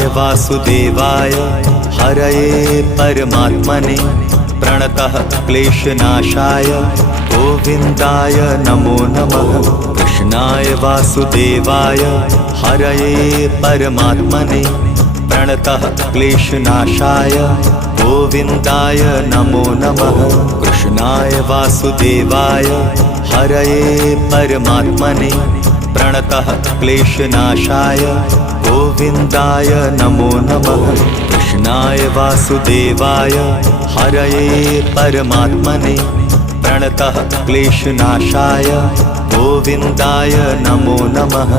कृष्णाय वासुदेवाय हरये परमात्मने प्रणतः क्लेशनाशाय गोविन्दाय नमो नमः। कृष्णाय वासुदेवाय हरये परमात्मने प्रणतः क्लेशनाशाय गोविन्दाय नमो नमः। कृष्णाय वासुदेवाय हरये परमात्मने प्रणतः क्लेशनाशाय गोविन्दाय नमो नमः। कृष्णाय वासुदेवाय हरये परमात्मने प्रणतः क्लेशनाशाय गोविन्दाय नमो नमः।